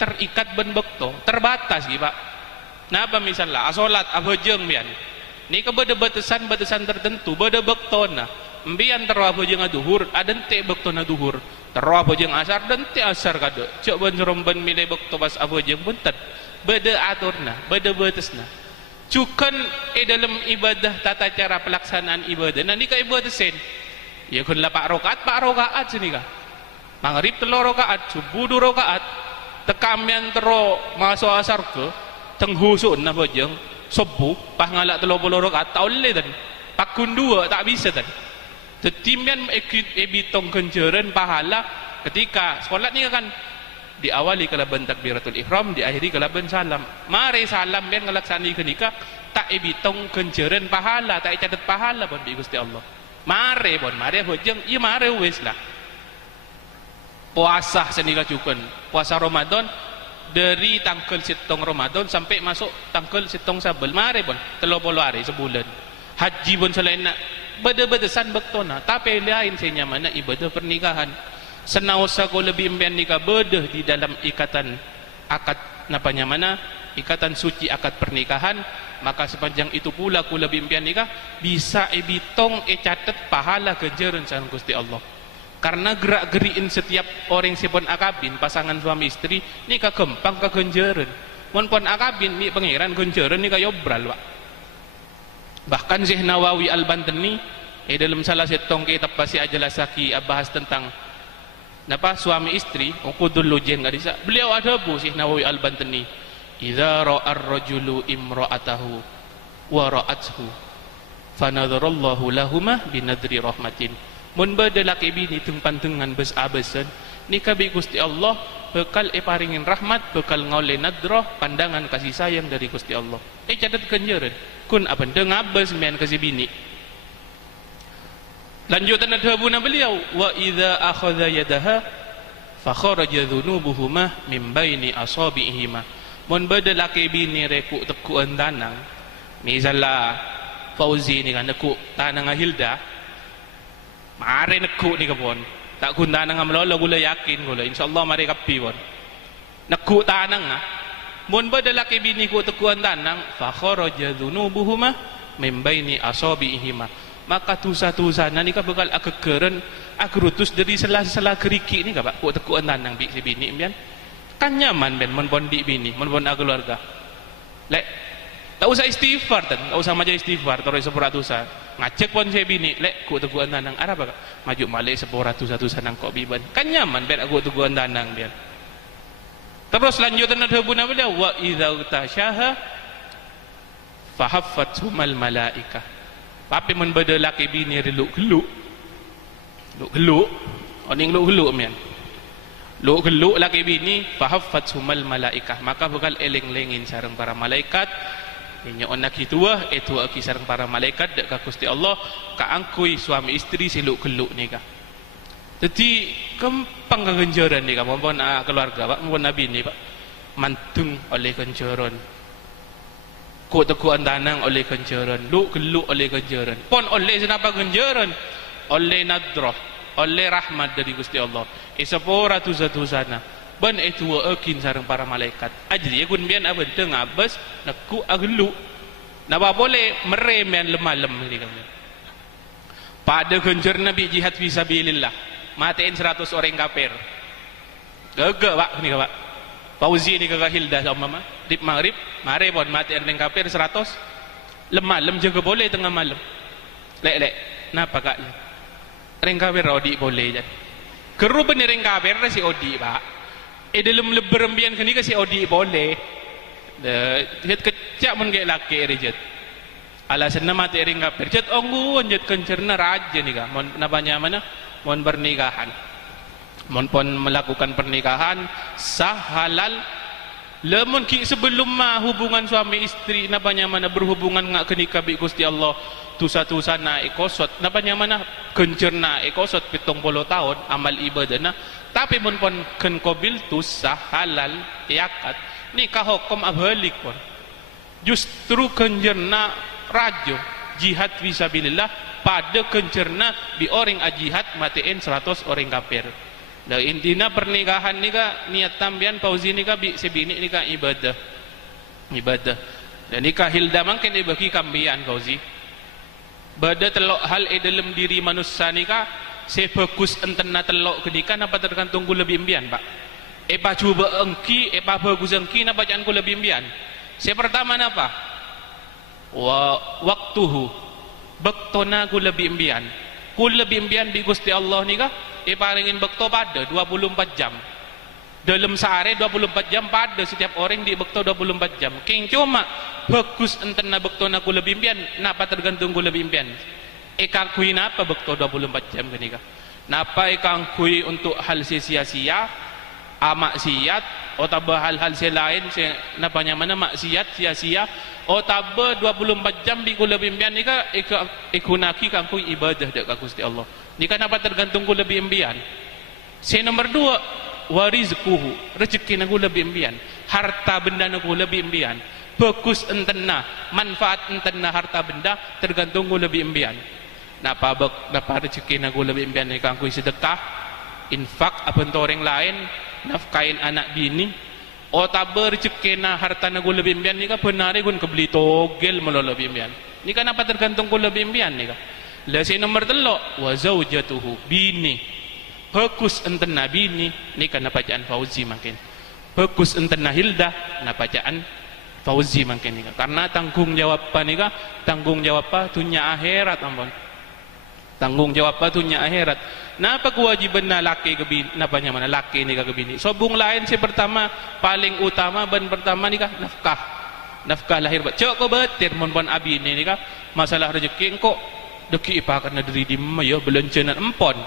terikat ben bekto terbatas gitu pak. Napa misalnya asolat abojeng bian ni ke beda batasan tertentu beda bekto na mbian tero abojeng aduhur adente bekto na duhur tero abojeng asar dente asar kado cok ben romben milih bekto pas abojeng buntet beda aturna beda batasna cukan dalam ibadah tata cara pelaksanaan ibadah nah ni ka ibadah sen ya kun 4 rakaat sini ka maghrib 3 rakaat subuh 2 rakaat tekamian tero masuk asar ke tenghusun na bojeng subuh pas ngalak 30 rakaat tak boleh tan pakun 2 tak bisa tan tetimian ebitong kenjeren pahala ketika solat ni kan diawali kalaban takbiratul ihram diakhiri kalaban salam mari salam biar ngelaksani kenika tak ebitong kenjeren pahala tak catat pahala pun bi Gusti Allah mari bojeng iya mari wis lah puasa senika cukun puasa Ramadan dari tanggal 7 Ramadan sampai masuk tanggal 7 Sabel mari pun 30 hari sebulan haji pun selain nak beda-bedasan bektona tapi lain saya mana ibadah pernikahan senausa ko lebih impian nikah beda di dalam ikatan akad napanya mana ikatan suci akad pernikahan maka sepanjang itu pula ku lebih impian nikah bisa ebitong catat pahala kejaran sang Gusti Allah karena gerak-geriin setiap orang sipon akabin pasangan suami istri ni ka kempang ka genjeren mun pon akabin ni pangeran genjeren ni ka yobral Pak bahkan Syekh Nawawi Al-Bantani dalam salah setong kitab pasi ajalasaki bahas tentang napa suami istri uqudul lujen gadisa beliau ada bu Syekh Nawawi Al-Bantani idza ra'ar rajulu imra'atahu wa ra'athu fanadharallahu lahumah binadri rahmatin mun bade laki bini tempan dengan bes abesan ni kabi Gusti Allah bekal paringin rahmat bekal ngole nadrah pandangan kasih sayang dari Gusti Allah catat kenjeren kun apa dengabes mian kasih bini lanjutan adhabuna beliau wa idza akhadha yadaha fa kharaja dhunubuhuma min baini asabi'ihima mun bade laki bini reku tekuan tanang misalnya Fauzi ni kan neku tanang Hilda mari neku ni kapon tak guna nang melolo gula yakin gula insyaallah mari kapi pon neku tanang mun bade laki bini ku tekuan tanang fa kharaja dhunubuhuma min baini asabi'ihima maka tusa-tusa ni ka bakal akegeren agrutus dari sela-sela geriki ni ka Pak ku tekuan tanang bi si bini pian kan nyaman ben mun pon di bini mun pon keluarga lek tak usah istighfar tak usah maja istighfar terus sepuratusa ngacek pon saya bini lek ku teguan tanang arah apa maju malik sepuratusa sanang kok biban kan nyaman ben aku teguan tanang biar terus lanjutan ada buna beliau wa idza tasyaha fahaffat humal malaikah tapi mun beda laki bini reluk-geluk oning geluk-geluk mian geluk laki bini fahaffat humal malaikah maka bakal eleng-lengin sareng para malaikat inyo onak ituah itu aki sareng para malaikat dak ka Gusti Allah ka angkui suami istri siluk geluk ni ka jadi kempang kegenjaran ni ka maupun keluarga Pak maupun nabi ni Pak mantung oleh kenjaran ku tekuan tanang oleh kenjaran luk geluk oleh kenjaran pon oleh senapa kenjaran oleh nadrah oleh rahmat dari Gusti Allah isapora tu satu sana ban itu akin sareng para malaikat ajri kun bian aben teng abas naku aglu napa boleh meremian lemalem ni kami pada genjer nabi jihad fisabilillah matiin 100 orang kafir gagak Pak ni Pak Fauzi ni kagak Hilda sama mama di maghrib mari pon matiin orang kafir 100 lemalem juga boleh tengah malam lek napa kak orang kafir odi boleh jan keru bener orang kafir si odi Pak dalam leberembian kini kasi odi boleh jet kecak mun gek laki rejet alasan nama mati ring kafir jet onggun jet kencerna raja ni ka mon napanya mana mon pernikahan mon pon melakukan pernikahan sah halal lemun ki sebelum hubungan suami istri napanya mana berhubungan ngak kenika bi Gusti Allah tusa-tusa na ekosot napanya mana kencerna ekosot 70 tahun amal ibadahna tapi mun pon ken kobil tu sah halal yakat nikah hukum abalik pon justru kenjerna rajo jihad fisabilillah pada kencerna di orang jihad matiin 100 orang kafir Lah intinya pernikahan ni ka niat tambian Fauzi ni ka sebini ni ka ibadah. Dan ni ka Hilda mangken bagi kambian Fauzi. Bada telok hal dalam diri manusia ni ka sebagus entena telok kedikan apa tergantung ku lebih imbian Pak. Epa cuba engki, epa bagus engki napa bacaan ku lebih imbian. Pertama napa? Waktuhu. Bektona ku lebih imbian. Ku lebih imbian di Gusti Allah ni ka paringin bekto pada 24 jam. Dalam sehari 24 jam pada setiap orang di bekto 24 jam. King cuma bagus entena bekto aku lebih impian, napa tergantung ku lebih impian. Eka kui napa bekto 24 jam gini kah? Napa eka kui untuk hal sia-sia, maksiat, atau hal-hal lain, napanya mana maksiat sia-sia, atau 24 jam di ku lebih impian ni kah? Eka ikunaki kang kui ibadah dekat Gusti Allah. Ni kan apa tergantung ku lebih impian. Nomor 2, warizquhu, rezeki aku lebih impian, harta benda aku lebih impian. Bagus entena, manfaat entena harta benda tergantung ku lebih impian. Napa rezeki aku lebih impian ni kang kui sedekah, infak apa orang lain, nafkain anak bini. Taber rezeki harta aku lebih impian ni kan benar gun kebeli togel melo lebih impian. Ni kan apa tergantung ku lebih impian ni kan. Lasi nomor 3, wa zaujatuhu, bini. Bagus entena bini, ni kan bacaan Fauzi makin. Bagus entena Hilda, bacaan Fauzi makin ni. Karena tanggung jawab apa ni kan? Tanggung jawab apa dunia akhirat ampun. Tanggung jawab apa dunia akhirat. Napa kewajiban laki ke bini, napanya mana laki ni ke bini. Sobung lain pertama paling utama pertama ni kan nafkah. Nafkah lahir. Cok ko betir mon abi ni kan masalah rezeki engko deki ipakan dari dimma ya belencenan empon.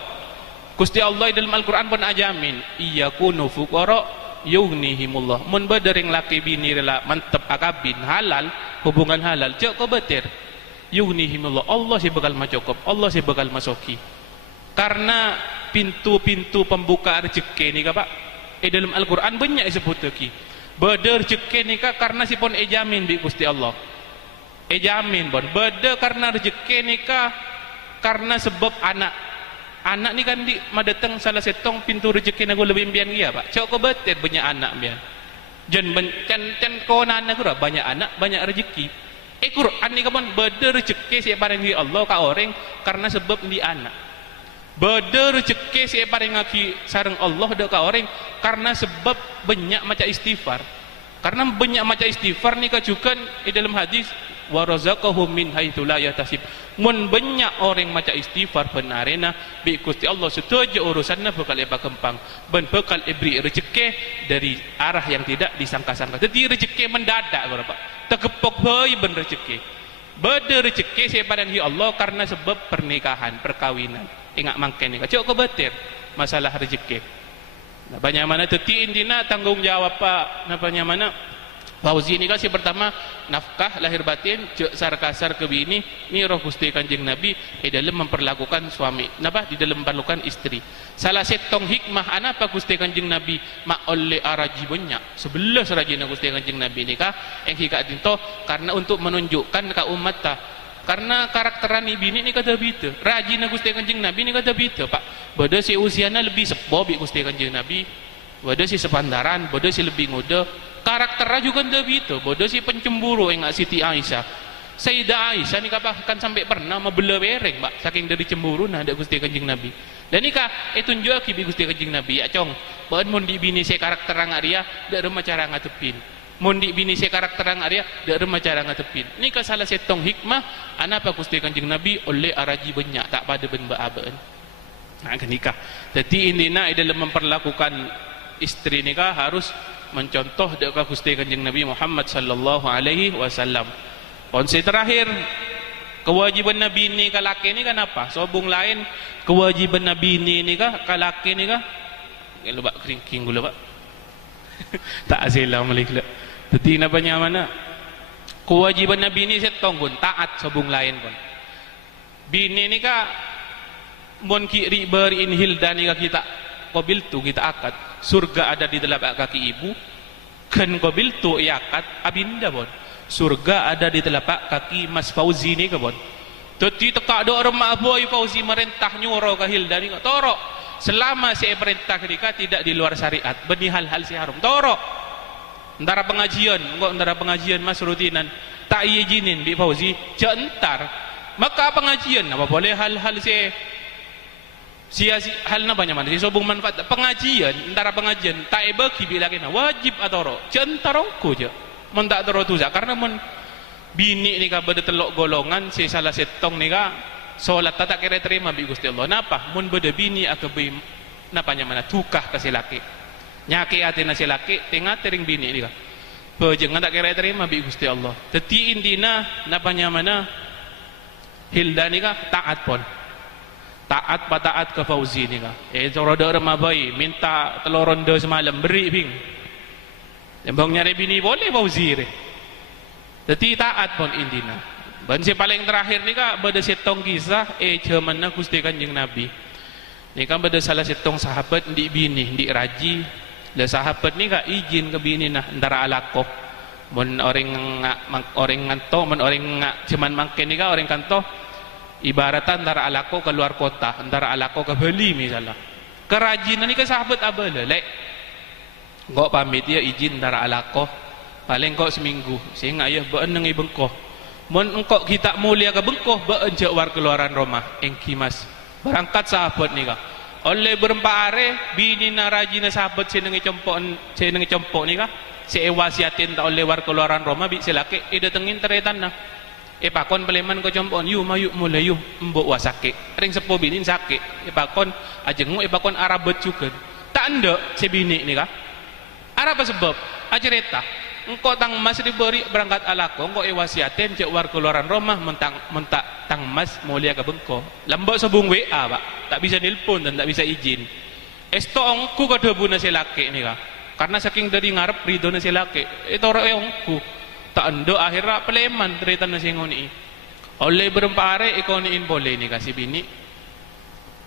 Gusti Allah dalam Al-Quran pun ajamin iyakunu fuqara yughnihimullah. Mun badering laki bini rela mantep akabin halal, hubungan halal cok ko betir yughnihimullah, Allah si bakal macukup, Allah si bakal masoki. Karena pintu-pintu pembuka rezeki ni Pak dalam Al-Quran banyak disebut lagi. Beda rezeki ni karena si pun ejamin bi Gusti Allah. Jamin bon beda karena rezeki nikah karena sebab anak ni kan di madatang salah setong pintu rezeki nagu lebih impian dia Pak. Cok ko betet banyak anak bian jan can ko anak ku banyak anak banyak rezeki. Quran ni kan beda rezeki si paring Allah ka orang karena sebab di anak. Beda rezeki si paring aki sareng Allah dak ka orang karena sebab banyak macam istighfar. Karena banyak macam istighfar ni kajukan dalam hadis wa razaqahum min haitsu la yahtasib. Mun banyak orang macam istighfar benarena bi Gusti Allah setuju urusanna bakal eba kempang ben bakal ibri rezeki dari arah yang tidak disangka-sangka. Jadi rezeki mendadak Pak. Tekepok bae ben rezeki. Beda rezeki sepadan hi Allah karena sebab pernikahan, perkawinan. Ingat mangken ni. Cok ko betir masalah rezeki. Nah, banyak mana teti intina tanggung jawab Pak napanya mana Fauzi ni kasih pertama nafkah lahir batin cek sar-kasar ke bini ni roh Gusti Kanjeng Nabi dalam memperlakukan suami napa di dalam memperlakukan istri. Salah setong hikmah apa Gusti Kanjeng Nabi mak oleh araji banyak 11 rajina Gusti Kanjeng Nabi ni kah yang hika dinto karena untuk menunjukkan ke umat ta karena karakteran bini ni kata begitu rajina Gusti Kanjeng Nabi ni kata begitu Pak. Beda si usianya lebih sepuh bi Gusti Kanjeng Nabi, beda si sepantaran, beda si lebih muda. Karakternya juga ndak begitu. Bodoh si pencemburu yang Siti Aisyah. Sayyidah Aisyah ni bahkan sampai pernah membela bereng, Pak, saking dari cemburu nah ada Gusti Kanjeng Nabi. Dan nikah tunjuk ki Gusti Kanjeng Nabi ya cong. Bahan mun di bini se karakter ngaria dak rema cara ngatepin. Mun di bini se karakter ngaria dak rema cara ngatepin. Nikah salah setong hikmah apa Gusti Kanjeng Nabi oleh araji banyak tak pada ben baaben. Nah nikah. Jadi intina dalam memperlakukan istri nikah harus mencontoh dekat Gusti Kanjeng Nabi Muhammad sallallahu alaihi wasallam. Konsep terakhir kewajiban Nabi ni ka laki ni kan apa? Sobung lain kewajiban Nabi ni ka laki ni ka lupa kering gula Pak. Tak asila malik. Dadi napanya mana? Kewajiban Nabi ni setong pun taat sobung lain pun. Bini ni ka mon ki riber in hilda ni ka kita qabil tu kita akad surga ada di telapak kaki ibu kan qabil tu iakat abinda bon surga ada di telapak kaki Mas Fauzi ni ke bon teti tekak do remak boy Fauzi merentah nyoro ka hilda ni torok selama si perintah ketika tidak di luar syariat beni hal-hal si haram torok antara pengajian mas rutinan tak izinin bi Fauzi entar maka pengajian apa boleh hal-hal si hal na banyak mana si sobung manfaat pengajian antara pengajian tak bagi bila kena wajib atau centarongku je mun tak tero tu karena mun bini ni ka beda telok golongan si salah setong ni ka solat tak kira terima bi Gusti Allah napa mun beda bini akabe napa nya mana tukah ka si laki nyaki ati na si laki tengah tering bini ni ka bejengan tak kira terima bi Gusti Allah teti intina napa nya mana Hilda ni ka taat pon taat ke Fauzi ni ka roda remabai minta telur ronda semalam beri bing yang nyari bini boleh Fauzi re jadi taat pun intina dan si paling terakhir ni ka beda setong kisah cemana Gusti Kanjeng Nabi ni kan beda salah setong sahabat di bini di raji le sahabat ni ka izin ke bini nah antara alakoh mun orang nganto mun orang cuman mangke ni ka orang kanto ibaratan antara alako ke luar kota antara alako ke Bali misalnya kerajinan ni ke sahabat abala lek kok pamit ya izin antara alako paling kok seminggu sehingga ya beuneng i bengkoh mun engkau kita mulia ke bengkoh beunjak war keluaran rumah engki mas berangkat sahabat ni ka oleh berempat are bini na rajina sahabat senengi compok ni ka wasiatin tak oleh war keluaran rumah bi silake datengin teretan nah pakon peleman ko compon yu mayuk mulai yu mbok wasake ring sepo binin sakit pakon ajengmu pakon arabet juga tak anda si bini ni ka arab sebab acerita engkau tang mas diberi berangkat alako engkau wasiatin cek war keluaran rumah mentak tang mas mulia ke bengko lambok sebung WA pak tak bisa nelpon dan tak bisa izin esto ongku kadebuna si laki ni ka karena saking dari ngarep ridho na si laki itu orang ongku tak ando akhirnya peleman cerita nasi ngoni oleh berempare ikoniin boleh ni kasih bini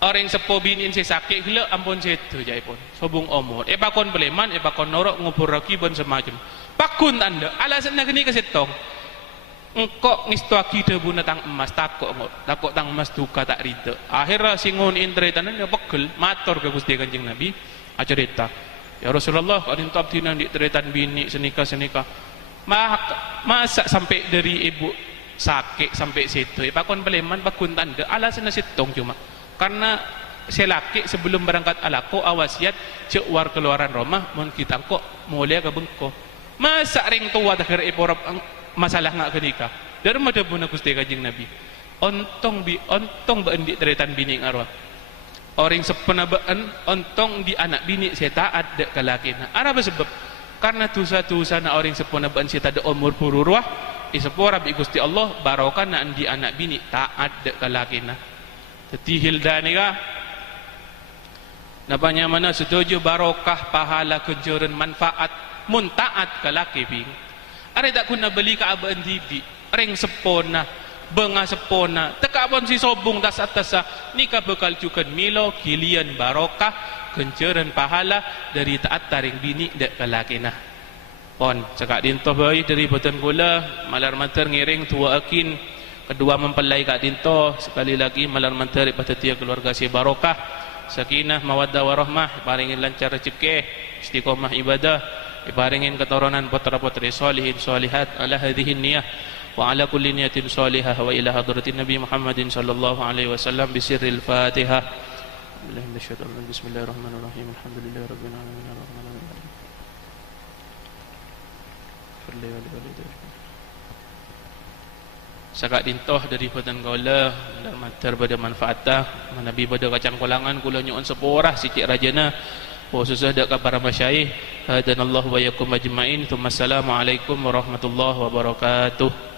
orang sepo biniin si sakit gila ampun situ jai pun sobung omor pakon peleman pakon norok ngubur raki pun semacam pakun anda alasan nak ni kesetong engkau ngistuaki debu natang emas takut tang emas duka tak rida akhirnya si ngoniin cerita nanya pegel matur ke Gusti Kanjeng Nabi acerita ya Rasulullah kalau top tinan di cerita bini senikah masa sampai dari ibu sakit sampai situ pakon peleman pakun tanda alasan sitong cuma karena si laki sebelum berangkat alako awasiat cek war keluaran rumah mun kita kok mulia ke bengko masa ring tua akhir iporap masalah ngak kenikah dari mana buna Gusti Kanjeng Nabi ontong beendik teretan bini arwah orang sepena been ontong di anak bini saya taat dek kalakina arab sebab karena dosa-dosa na orang sepona ban sita de umur pururwah isepora bi Gusti Allah barokah na di anak bini taat dek kalakina teti Hilda ni ka napanya mana setuju barokah pahala kejuran manfaat mun taat kalaki bing are tak kuna beli ka abaan dibi reng sepona benga sepona teka pon si sobung tas atas ni ka bekal cukan milo kilian barokah kenceran pahala dari taat taring bini dek kalakina pon cakap dintoh bayi dari botan gula malar mantar ngiring tua akin kedua mempelai kak dintoh sekali lagi malar mantar pada tiap keluarga si barokah sakinah mawaddah warahmah paringin lancar rezeki istiqomah ibadah paringin keturunan putra-putri solihin solihat ala hadhihi niyah wa ala kulli niyatin salihah wa ila hadratin Nabi Muhammadin sallallahu alaihi wasallam bisirril Fatihah. Bismillahirrahmanirrahim. Alhamdulillahi rabbil alamin arrahmanir rahim. Sakak dintoh dari hutan gaula dan mater pada manfaatah Nabi pada kacang kolangan kula nyon seporah sikit rajana khususnya dak para masyayikh dan Allah wa yakum ajmain. Assalamualaikum warahmatullahi wabarakatuh.